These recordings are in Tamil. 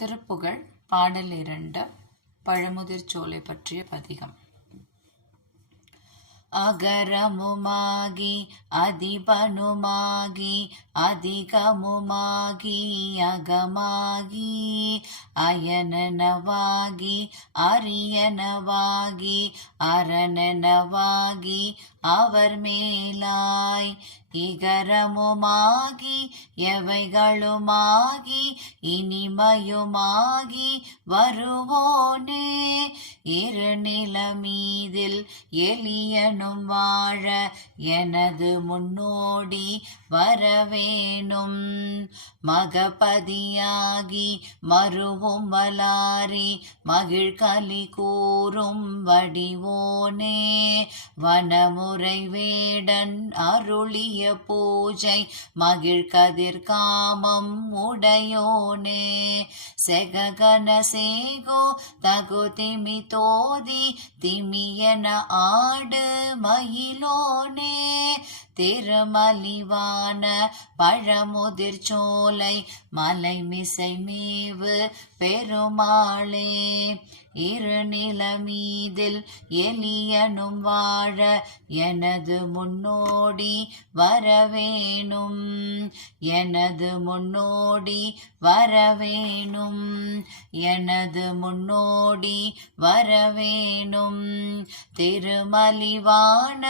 திருப்புகழ் பாடல் 2 பழமுதிர்ச்சோலை பற்றிய பதிகம். அகரமுமாகி அதிபனுமாகி அதிகமுமாகி அகமாகி அயனனவாகி அரியனவாகி அரணனவாகி அவர் மேலாய் இகரமுமாகி எவைகளுமாகி இனிமையுமாகி வருவோனே இருநிலமீதில் எளியனும் வாழ எனது முன்னோடி வரவேணும் மகபதியாகி மருவும் வலாரி மகிழ்கலி கூறும் வடிவோனே வனமுறை வேடன் அருளிய பூஜை மகிழ்கதிர் காமம் உடையோனே செககன சேகோ தகுதிமி தோதி திமியன ஆடு மயிலோனே திருமலிவான பழமுதிர்ச்சோலை மலைமிசை மேவு பெருமாளே இருநிலமீதில் எளியனும் வாழ எனது முன்னோடி வரவேணும் எனது முன்னோடி வரவேணும் எனது முன்னோடி வரவேணும் திருமலிவான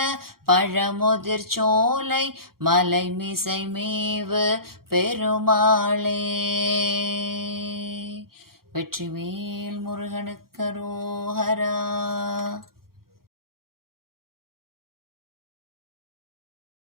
பழமுதிர்ச்சோலை மலைமிசை மேவு பெருமாளே. வெற்றிவேல் முருகனுக்கு அரோகரா.